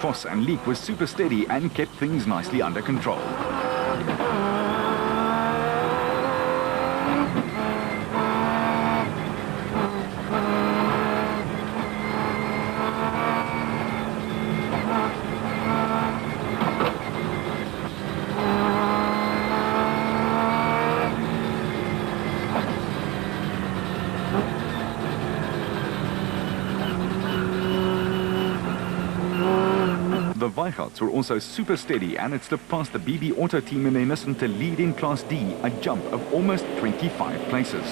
Vos and Leek was super steady and kept things nicely under control. The Weichharts were also super steady, and it slipped past the BB Auto team in their Nissan to lead in Class D, a jump of almost 25 places.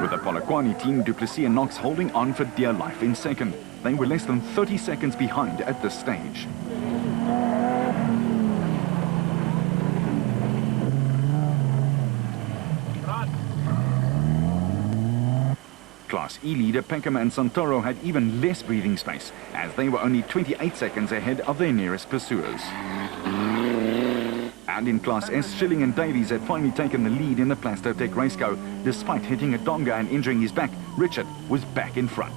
With the Polokwane team, Duplessis and Knox holding on for dear life in second. They were less than 30 seconds behind at this stage. Class E leader Pekema and Santoro had even less breathing space, as they were only 28 seconds ahead of their nearest pursuers. And in Class S, Schilling and Davies had finally taken the lead in the Plastotech Raceco. Despite hitting a donga and injuring his back, Richard was back in front.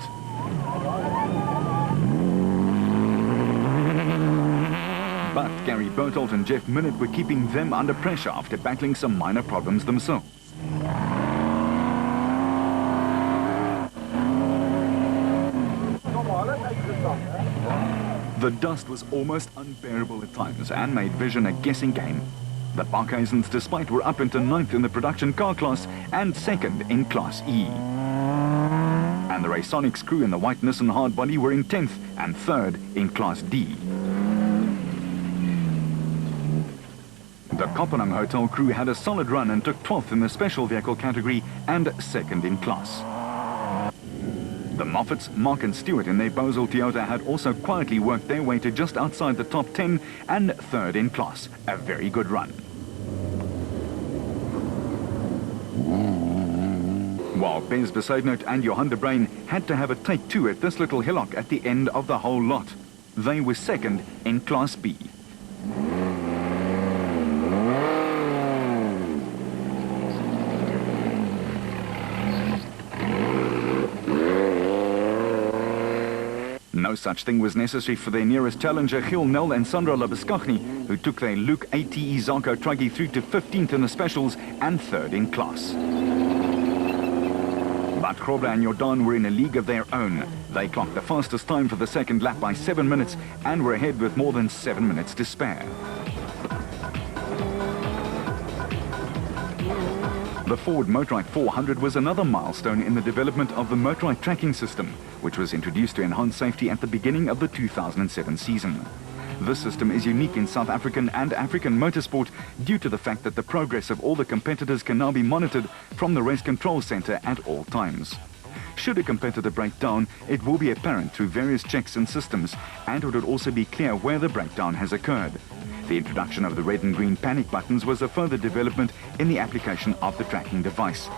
But Gary Berthold and Jeff Minnitt were keeping them under pressure after battling some minor problems themselves. The dust was almost unbearable at times and made vision a guessing game. The Barkhuizens, despite, were up into 9th in the production car class and 2nd in Class E. And the Raysonics crew in the white Nissan hardbody were in 10th and 3rd in Class D. The Kopenhagen Hotel crew had a solid run and took 12th in the special vehicle category and 2nd in class. The Moffats, Mark and Stewart in their Bozel Toyota had also quietly worked their way to just outside the top 10 and 3rd in class. A very good run. While Bez Besaidnout and Johan de Bruin had to have a take two at this little hillock at the end of the whole lot. They were 2nd in Class B. No such thing was necessary for their nearest challenger, Gil Nel and Sandra Labuschagne, who took their Luke ATE Zarko Truggy through to 15th in the specials and 3rd in class. But Grobler and Jordan were in a league of their own. They clocked the fastest time for the second lap by 7 minutes and were ahead with more than 7 minutes to spare. The Ford Motorite 400 was another milestone in the development of the Motorite tracking system, which was introduced to enhance safety at the beginning of the 2007 season. This system is unique in South African and African motorsport due to the fact that the progress of all the competitors can now be monitored from the race control center at all times. Should a competitor break down, it will be apparent through various checks and systems, and it would also be clear where the breakdown has occurred. The introduction of the red and green panic buttons was a further development in the application of the tracking device.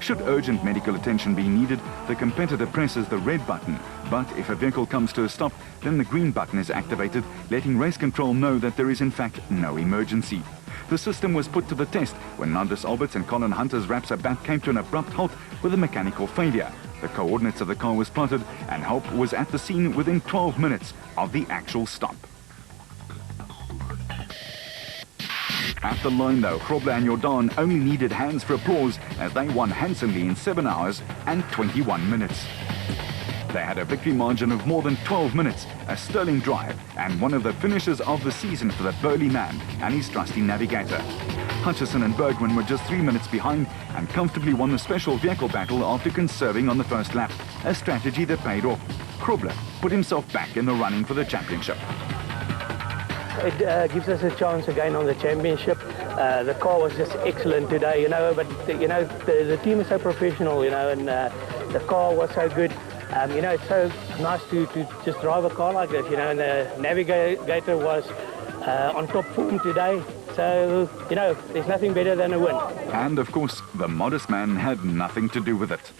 Should urgent medical attention be needed, the competitor presses the red button, but if a vehicle comes to a stop, then the green button is activated, letting race control know that there is in fact no emergency. The system was put to the test when Nandus Alberts and Colin Hunter's Rapsabat came to an abrupt halt with a mechanical failure. The coordinates of the car was plotted and help was at the scene within 12 minutes of the actual stop. At the line though, Grobler and Jordan only needed hands for applause as they won handsomely in 7 hours and 21 minutes. They had a victory margin of more than 12 minutes, a sterling drive, and one of the finishes of the season for the burly man and his trusty navigator. Hutchison and Bergman were just 3 minutes behind and comfortably won the special vehicle battle after conserving on the first lap, a strategy that paid off. Grobler put himself back in the running for the championship. It gives us a chance again on the championship. The car was just excellent today, but, the team is so professional, and the car was so good. It's so nice to just drive a car like this, and the navigator was on top form today. So, there's nothing better than a win. And, of course, the modest man had nothing to do with it.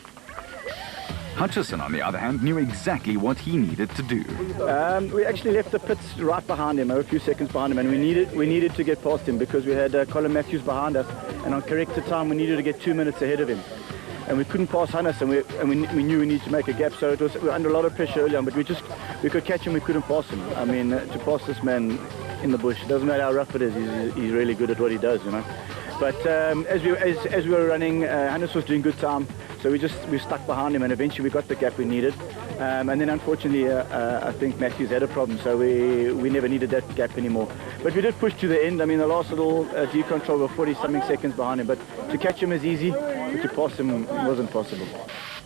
Hutchison, on the other hand, knew exactly what he needed to do. We actually left the pits right behind him, a few seconds behind him, and we needed to get past him because we had Colin Matthews behind us, and on corrected time we needed to get 2 minutes ahead of him. and we couldn't pass Hannes, and we knew we needed to make a gap, so we were under a lot of pressure early on, but we could catch him, we couldn't pass him. I mean, to pass this man in the bush, it doesn't matter how rough it is, he's really good at what he does, you know. But as we were running, Hannes was doing good time, so we stuck behind him, and eventually we got the gap we needed. And then unfortunately, I think Matthews had a problem, so we never needed that gap anymore. But we did push to the end. I mean, the last little decontrol, were 40-something seconds behind him, but to catch him is easy, but to pass him wasn't possible.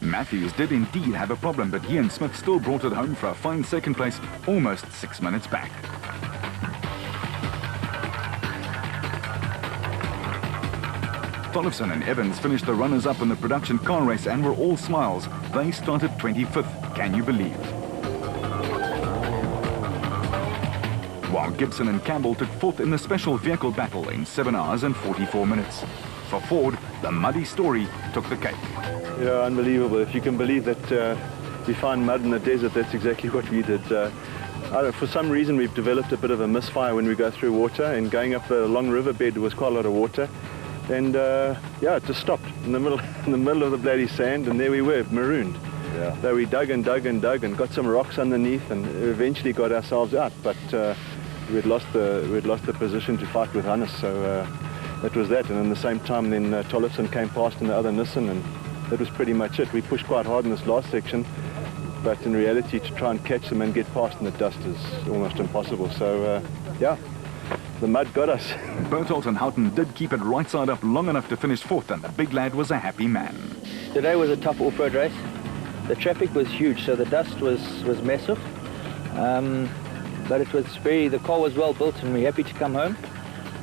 Matthews did indeed have a problem, but he and Smith still brought it home for a fine second place, almost 6 minutes back. Tollefson and Evans finished the runners-up in the production car race and were all smiles. They started 25th, can you believe? While Gibson and Campbell took 4th in the special vehicle battle in 7 hours and 44 minutes. For Ford, the muddy story took the cake. Yeah, unbelievable. If you can believe that we find mud in the desert, that's exactly what we did. For some reason, we've developed a bit of a misfire when we go through water, and going up the long riverbed was quite a lot of water. And yeah, it just stopped in the middle of the bloody sand, and there we were, marooned. Yeah. So we dug and dug and dug and got some rocks underneath, and eventually got ourselves out. But we'd lost the position to fight with Hannes, so that was that. And at the same time, then Tollefson came past in the other Nissan, and that was pretty much it. We pushed quite hard in this last section, but in reality, to try and catch them and get past in the dust is almost impossible. So yeah. The mud got us. Berthold and Houghton did keep it right side up long enough to finish 4th, and the big lad was a happy man. Today was a tough off-road race. The traffic was huge, so the dust was massive. But it was the car was well built, and we're happy to come home.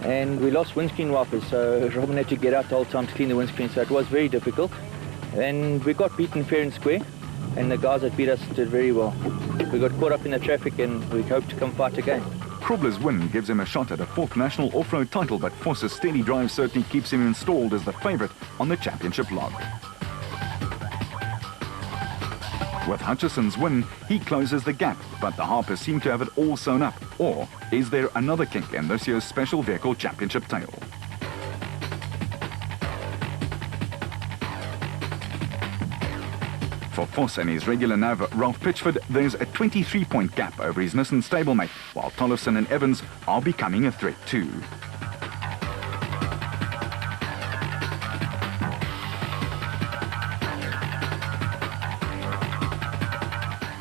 And we lost windscreen wipers, so Robin had to get out the whole time to clean the windscreen, so it was very difficult. And we got beaten fair and square, and the guys that beat us did very well. We got caught up in the traffic, and we hope to come fight again. Krobler's win gives him a shot at a 4th national off-road title, but Foss's steady drive certainly keeps him installed as the favourite on the championship log. With Hutchison's win, he closes the gap, but the Harpers seem to have it all sewn up. Or is there another kink in this year's Special Vehicle Championship tail? For Foss and his regular nav, Ralph Pitchford, there's a 23-point gap over his Nissan stablemate, while Tollefson and Evans are becoming a threat too.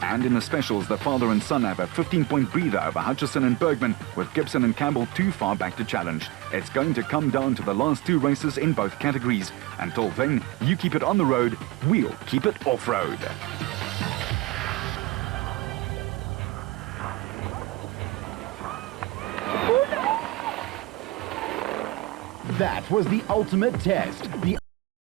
And in the specials, the father and son have a 15-point breather over Hutchison and Bergman, with Gibson and Campbell too far back to challenge. It's going to come down to the last 2 races in both categories. Until then, you keep it on the road, we'll keep it off-road. That was the ultimate test.